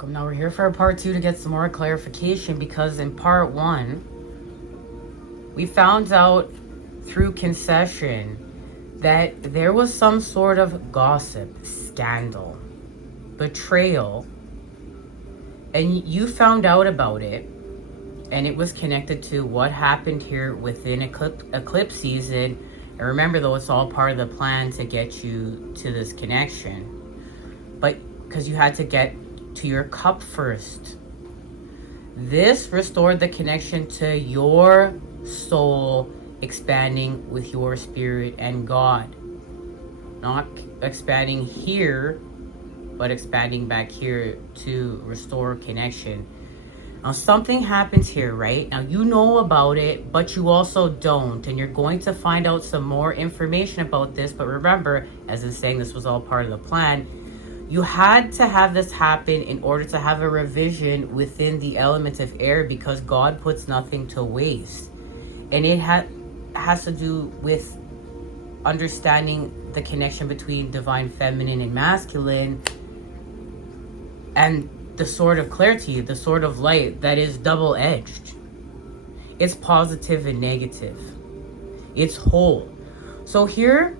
welcome. Now we're here for part 2 to get some more clarification, because in part 1 we found out through concession that there was some sort of gossip, scandal, betrayal, and you found out about it, and it was connected to what happened here within eclipse season. And remember though, it's all part of the plan to get you to this connection, but because you had to get to your cup first. This restored the connection to your soul expanding with your spirit and God. Not expanding here, but expanding back here to restore connection. Now something happens here, right? Now you know about it, but you also don't. And you're going to find out some more information about this. But remember, as in saying this was all part of the plan, you had to have this happen in order to have a revision within the element of air, because God puts nothing to waste. And it has to do with understanding the connection between divine feminine and masculine, and the sword of clarity, the sword of light that is double-edged. It's positive and negative. It's whole. So here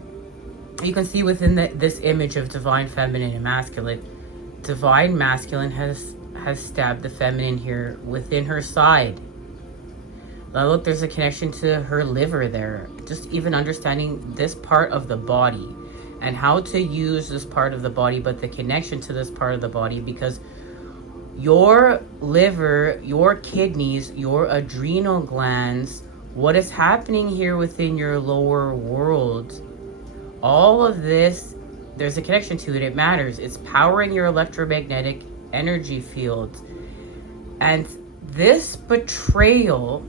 you can see within this image of divine feminine and masculine, divine masculine has stabbed the feminine here within her side. Now look, there's a connection to her liver there. Just even understanding this part of the body and how to use this part of the body, but the connection to this part of the body, because your liver, your kidneys, your adrenal glands, what is happening here within your lower world, all of this, there's a connection to it. It matters. It's powering your electromagnetic energy field. And this betrayal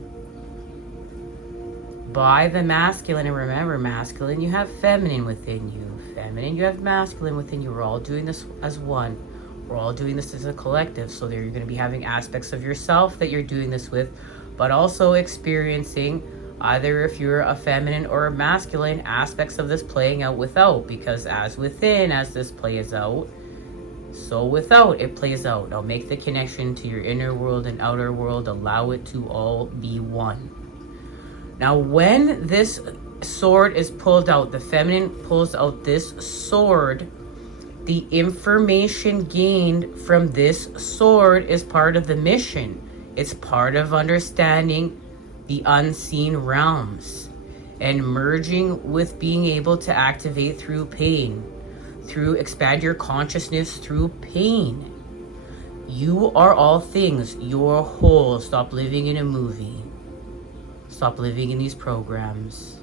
by the masculine, and remember, masculine, you have feminine within you. Feminine, you have masculine within you. We're all doing this as one. We're all doing this as a collective. So there you're going to be having aspects of yourself that you're doing this with, but also experiencing, either if you're a feminine or a masculine, aspects of this playing out without, because as within, as this plays out, so without it plays out. Now make the connection to your inner world and outer world. Allow it to all be one. Now when this sword is pulled out, the feminine pulls out this sword, the information gained from this sword is part of the mission. It's part of understanding the unseen realms and merging with being able to activate through pain, through expand your consciousness through pain. You are all things. You're whole. Stop living in a movie. Stop living in these programs.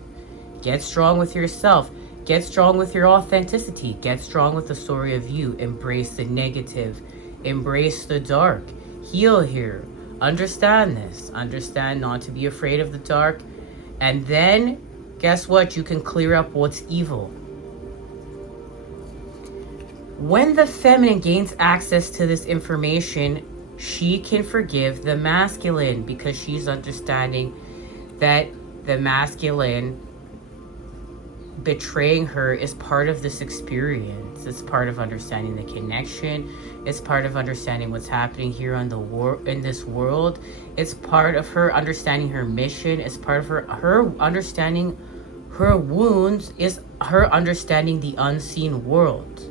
Get strong with yourself. Get strong with your authenticity. Get strong with the story of you. Embrace the negative. Embrace the dark. Heal here. Understand this. Understand not to be afraid of the dark. And then, guess what? You can clear up what's evil. When the feminine gains access to this information, she can forgive the masculine, because she's understanding that the masculine betraying her is part of this experience. It's part of understanding the connection. It's part of understanding what's happening here on the in this world. It's part of her understanding her mission. It's part of her understanding her wounds. Is her understanding the unseen world.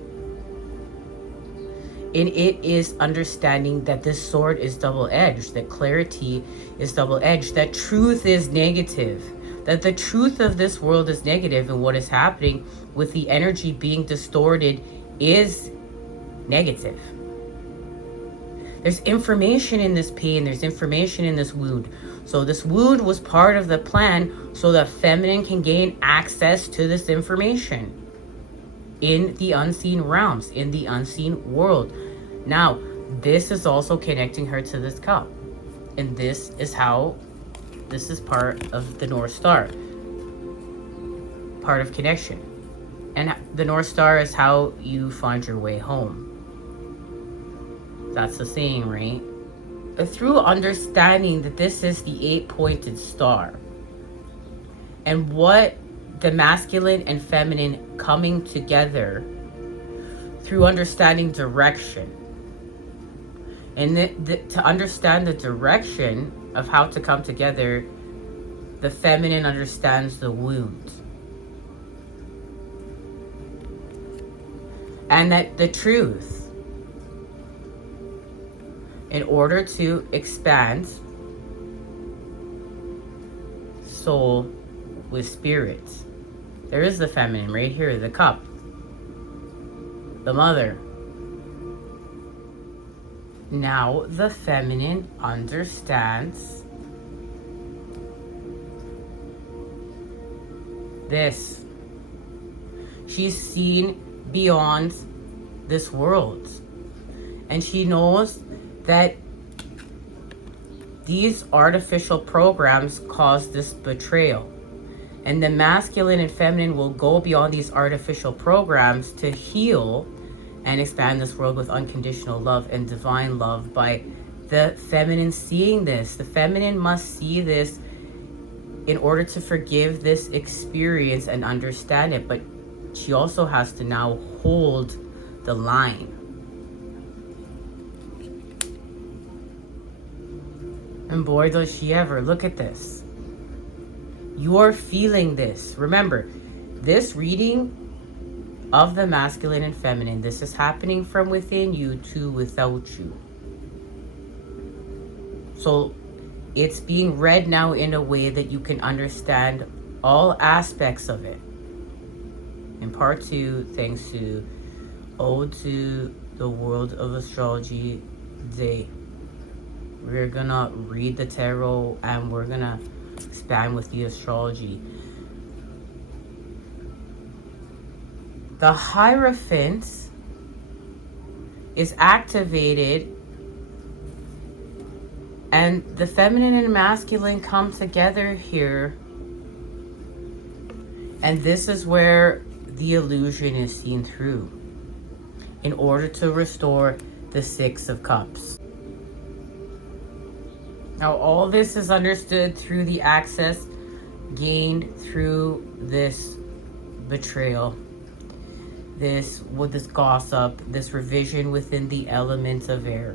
And it is understanding that this sword is double-edged, that clarity is double-edged, that truth is negative, that the truth of this world is negative, and what is happening with the energy being distorted is negative. There's information in this pain, there's information in this wound. So this wound was part of the plan so the feminine can gain access to this information in the unseen realms, in the unseen world. Now, this is also connecting her to this cup. And this is part of the North Star. Part of connection. And the North Star is how you find your way home. That's the saying, right? Through understanding that this is the 8-pointed star. And what the masculine and feminine coming together through understanding direction. And to understand the direction of how to come together, the feminine understands the wound. And that the truth, in order to expand soul with spirit, there is the feminine right here, the cup, the mother. Now the feminine understands this. She's seen beyond this world, and she knows that these artificial programs cause this betrayal, and the masculine and feminine will go beyond these artificial programs to heal and expand this world with unconditional love and divine love by the feminine seeing this. The feminine must see this in order to forgive this experience and understand it, but she also has to now hold the line. And boy, does she ever. Look at this. You're feeling this. Remember, this reading of the masculine and feminine, this is happening from within you to without you. So it's being read now in a way that you can understand all aspects of it. In part 2, thanks to Ode to the World of Astrology Day, we're gonna read the tarot and we're gonna expand with the astrology. The Hierophant is activated, and the feminine and masculine come together here, and this is where the illusion is seen through in order to restore the Six of Cups. Now all this is understood through the access gained through this betrayal, this gossip, this revision within the element of air.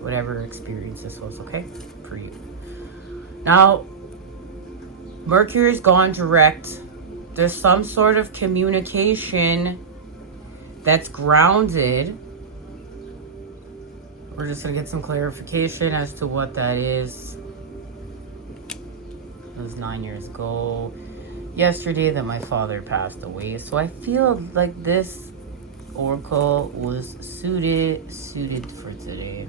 Whatever experience this was, okay? For you. Now, Mercury's gone direct. There's some sort of communication that's grounded. We're just going to get some clarification as to what that is. It was 9 years ago. Yesterday that my father passed away. So I feel like this oracle was suited for today.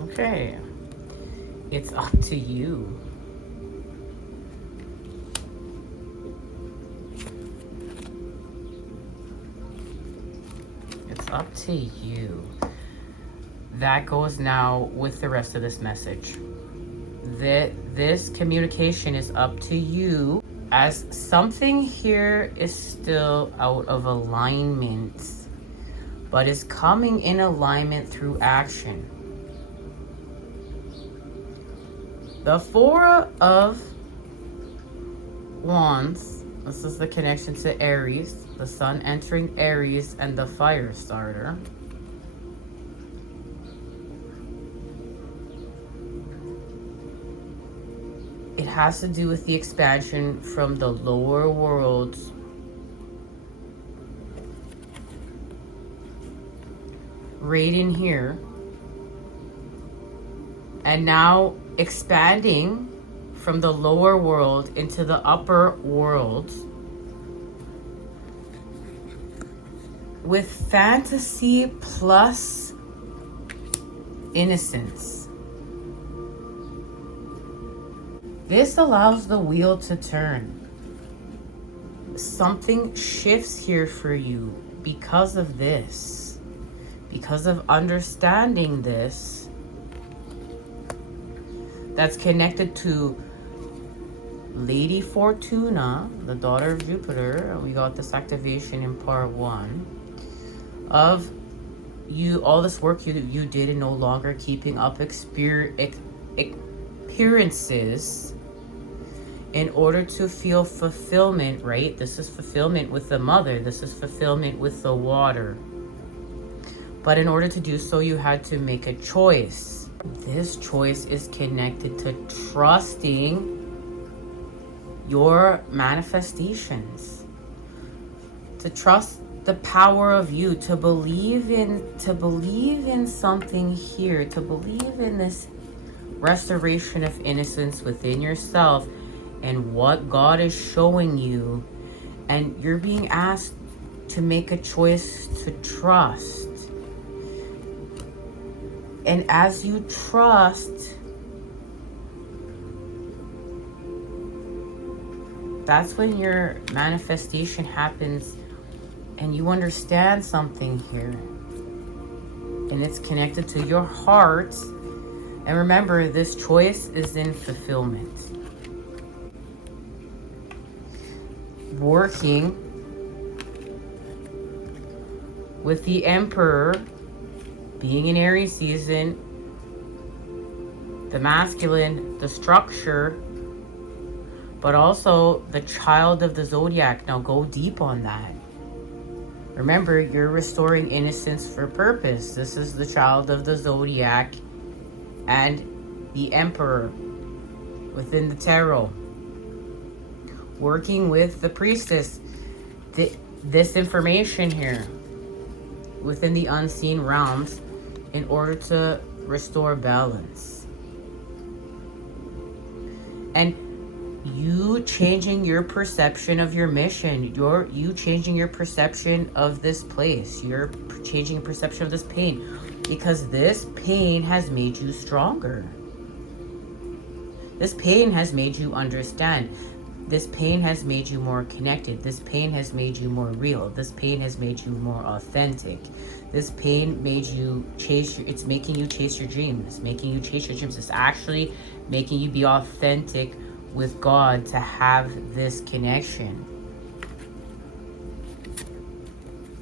Okay. It's up to you. It's up to you. That goes now with the rest of this message. This communication is up to you, as something here is still out of alignment, but is coming in alignment through action. The Four of Wands, this is the connection to Aries, the sun entering Aries and the fire starter. It has to do with the expansion from the lower worlds right in here, and now expanding from the lower world into the upper world with fantasy plus innocence. This allows the wheel to turn. Something shifts here for you because of this, because of understanding this. That's connected to Lady Fortuna, the daughter of Jupiter. We got this activation in part 1 of you, all this work you did and no longer keeping up appearances. in order to feel fulfillment, right? This is fulfillment with the mother. This is fulfillment with the water. But in order to do so, you had to make a choice. This choice is connected to trusting your manifestations. To trust the power of you, to believe in something here, to believe in this restoration of innocence within yourself and what God is showing you. And you're being asked to make a choice to trust. And as you trust, that's when your manifestation happens and you understand something here. And it's connected to your heart. And remember, this choice is in fulfillment. Working with the Emperor being in Aries season, the masculine, the structure, but also the child of the zodiac. Now go deep on that. Remember, you're restoring innocence for purpose. This is the child of the zodiac and the Emperor within the tarot. Working with the priestess. This information here within the unseen realms in order to restore balance. And you changing your perception of your mission, you changing your perception of this place, you're changing your perception of this pain, because this pain has made you stronger. This pain has made you understand. This pain has made you more connected. This pain has made you more real. This pain has made you more authentic. This pain made you it's making you chase your dreams. It's making you chase your dreams. It's actually making you be authentic with God to have this connection.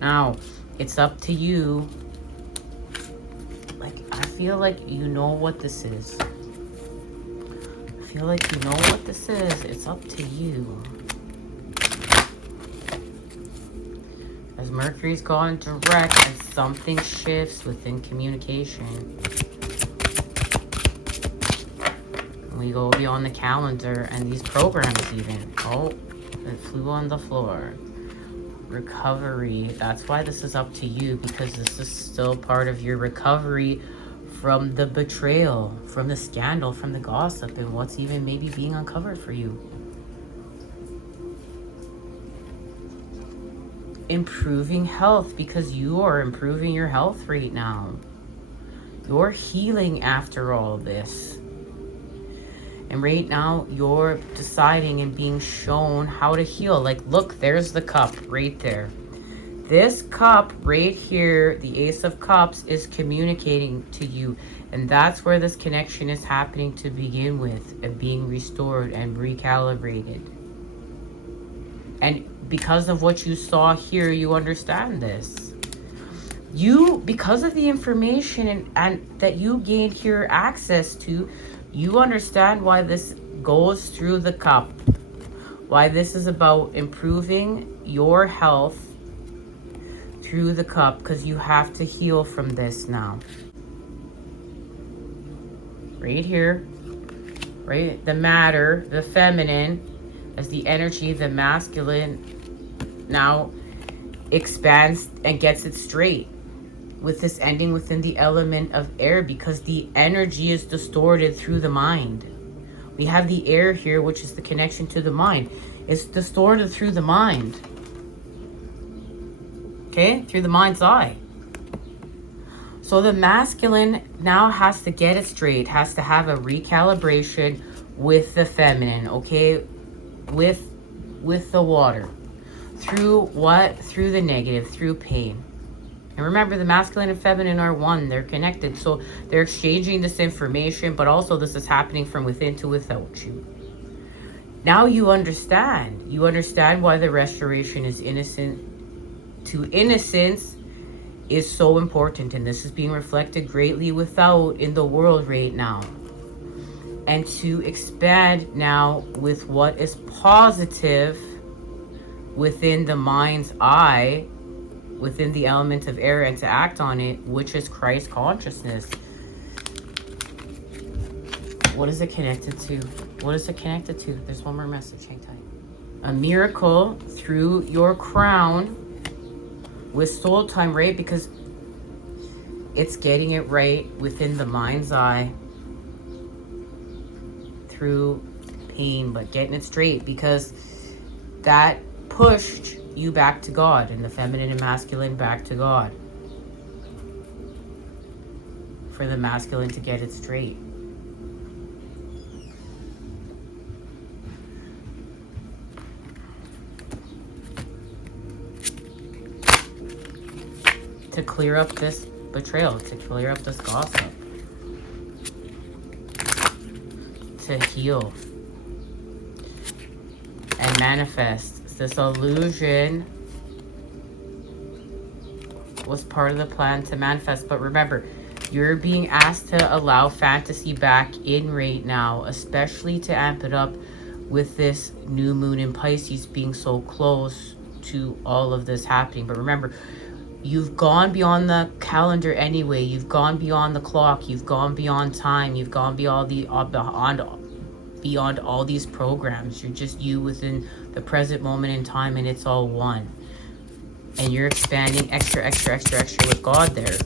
Now, it's up to you. Like, I feel like you know what this is. I feel like you know what this is. It's up to you. As Mercury's gone direct and something shifts within communication. We go beyond the calendar and these programs even. Oh, it flew on the floor. Recovery. That's why this is up to you, because this is still part of your recovery from the betrayal, from the scandal, from the gossip, and what's even maybe being uncovered for you. Improving health, because you are improving your health right now. You're healing after all this. And right now, you're deciding and being shown how to heal. Like, look, there's the cup right there. This cup right here, the Ace of Cups, is communicating to you. And that's where this connection is happening to begin with, and being restored and recalibrated. And because of what you saw here, you understand this. You, because of the information and that you gained here access to, you understand why this goes through the cup. Why this is about improving your health through the cup, because you have to heal from this now. Right here, right? The matter, the feminine, as the energy, the masculine now expands and gets it straight. With this ending within the element of air, because the energy is distorted through the mind. We have the air here, which is the connection to the mind. It's distorted through the mind. Okay? Through the mind's eye. So the masculine now has to get it straight, has to have a recalibration with the feminine, okay? With the water. Through what? Through the negative, through pain. And remember, the masculine and feminine are one. They're connected. So they're exchanging this information, but also this is happening from within to without you. Now you understand. You understand why the restoration is innocent to innocence is so important. And this is being reflected greatly without in the world right now. and to expand now with what is positive within the mind's eye, within the element of air, and to act on it, which is Christ consciousness. What is it connected to? What is it connected to? There's one more message. Hang tight. A miracle through your crown with soul time, right? Because it's getting it right within the mind's eye through pain, but getting it straight, because that pushed you back to God, and the feminine and masculine back to God, for the masculine to get it straight. To clear up this betrayal, to clear up this gossip, to heal and manifest. This illusion was part of the plan to manifest. But remember, you're being asked to allow fantasy back in right now, especially to amp it up with this new moon in Pisces being so close to all of this happening. But remember, you've gone beyond the calendar anyway. You've gone beyond the clock. You've gone beyond time. You've gone beyond all these programs. You're just you within the present moment in time, and it's all one. And you're expanding extra with God there.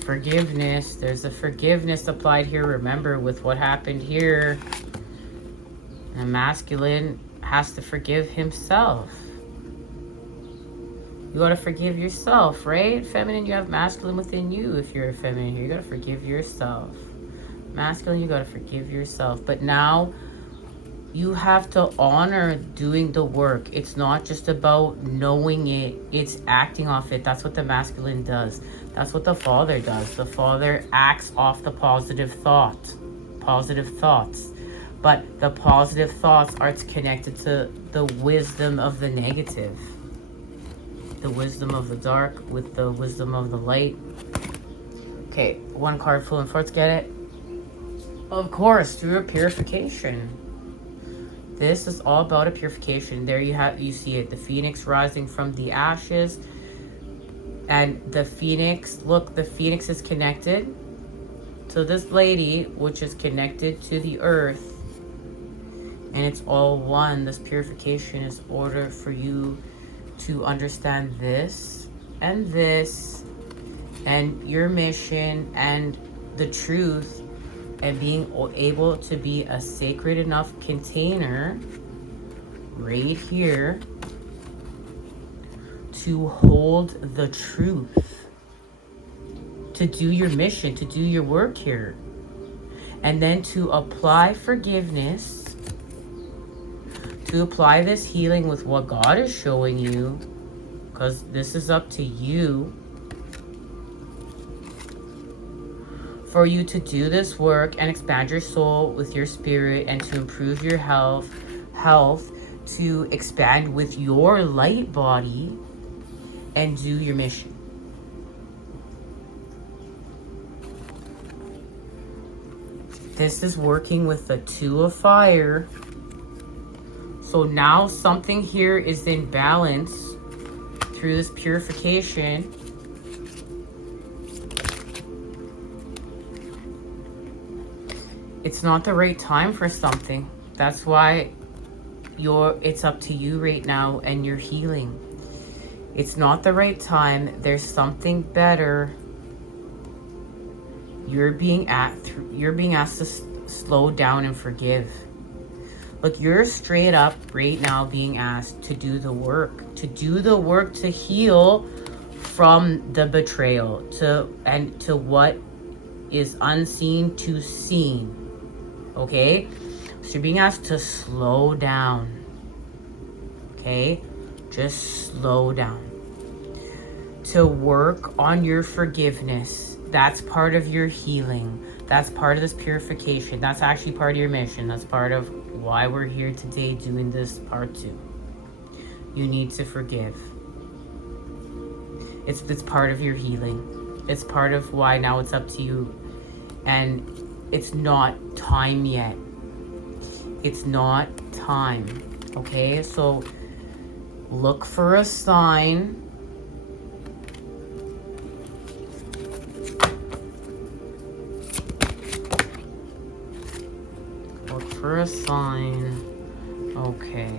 Forgiveness. There's a forgiveness applied here. Remember, with what happened here, the masculine has to forgive himself. You gotta forgive yourself, right? Feminine, you have masculine within you. If you're a feminine here, you gotta forgive yourself. Masculine, you gotta forgive yourself. But now you have to honor doing the work. It's not just about knowing it, it's acting off it. That's what the masculine does. That's what the father does. The father acts off the positive thoughts. But the positive thoughts are connected to the wisdom of the negative. The wisdom of the dark with the wisdom of the light. Okay, one card full and forth, get it? Of course, through a purification. This is all about a purification. There you see it, the phoenix rising from the ashes. And the phoenix, look, the phoenix is connected to this lady, which is connected to the earth. And it's all one. This purification is order for you to understand this and your mission and the truth, and being able to be a sacred enough container right here to hold the truth, to do your mission, to do your work here, and then to apply forgiveness, to apply this healing with what God is showing you, because this is up to you, for you to do this work and expand your soul with your spirit, and to improve your health, to expand with your light body and do your mission. This is working with the Two of Fire. So now something here is in balance through this purification. It's not the right time for something. That's why it's up to you right now, and you're healing. It's not the right time. There's something better. You're being asked to slow down and forgive. Look, you're straight up right now being asked to do the work, to heal from the betrayal, to what is unseen to seen. Okay? So you're being asked to slow down. Okay? Just slow down. To work on your forgiveness. That's part of your healing. That's part of this purification. That's actually part of your mission. That's part of why we're here today doing this part 2. You need to forgive. It's part of your healing. It's part of why now it's up to you. And it's not time yet. It's not time. Okay, so look for a sign. Look for a sign. Okay.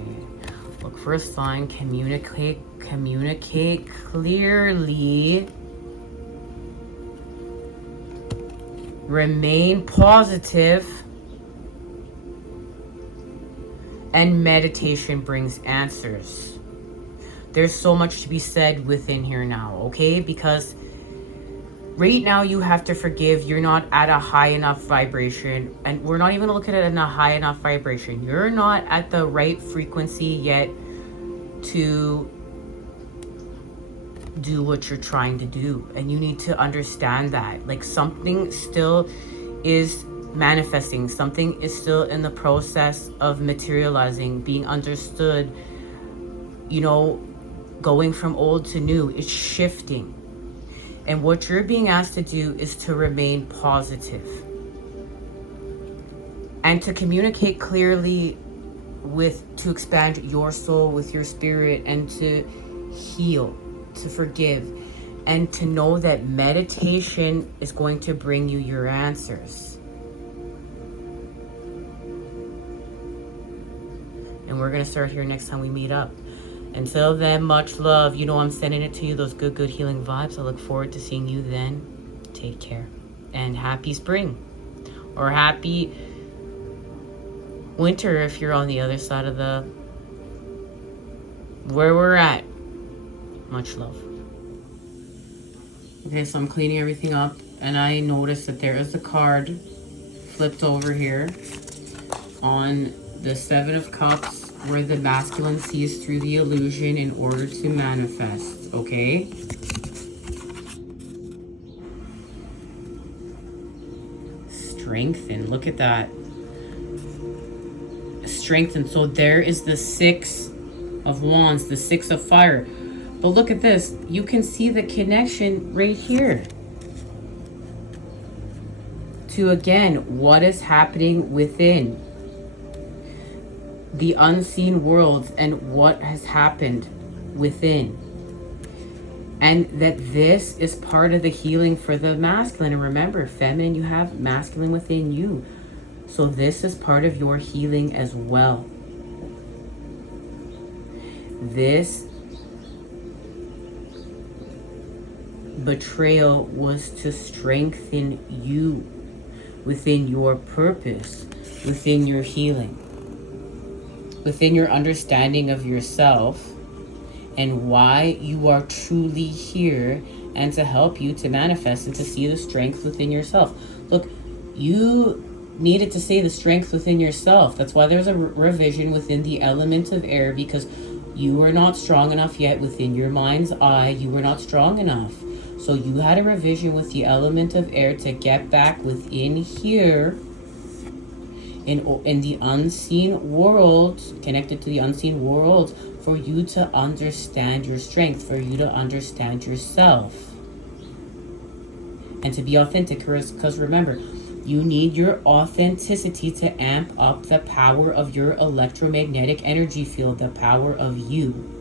Look for a sign. Communicate clearly. Remain positive. And meditation brings answers. There's so much to be said within here now, okay? Because right now you have to forgive. You're not at a high enough vibration. And we're not even looking at it in a high enough vibration. You're not at the right frequency yet to do what you're trying to do. And you need to understand that. Like, something still is manifesting. Something is still in the process of materializing, being understood, you know, going from old to new. It's shifting. And what you're being asked to do is to remain positive and to communicate clearly to expand your soul with your spirit, and to heal, to forgive, and to know that meditation is going to bring you your answers. And we're going to start here next time we meet up. Until then, much love. You know I'm sending it to you, those good healing vibes. I look forward to seeing you then. Take care. And happy spring. Or happy winter if you're on the other side of the... where we're at. Much love. Okay, so I'm cleaning everything up. And I noticed that there is a card flipped over here on the Seven of Cups, where the masculine sees through the illusion in order to manifest, okay? Strengthen, look at that. Strengthen, so there is the Six of Wands, the Six of Fire. But look at this, you can see the connection right here to, again, what is happening within the unseen worlds and what has happened within. And that this is part of the healing for the masculine. And remember, feminine, you have masculine within you. So this is part of your healing as well. This betrayal was to strengthen you within your purpose, within your healing, within your understanding of yourself and why you are truly here, and to help you to manifest and to see the strength within yourself. Look, you needed to see the strength within yourself. That's why there's a revision within the element of air, because you were not strong enough yet within your mind's eye. You were not strong enough. So you had a revision with the element of air to get back within here in the unseen world, connected to the unseen world, for you to understand your strength, for you to understand yourself, and to be authentic. Because remember, you need your authenticity to amp up the power of your electromagnetic energy field, the power of you.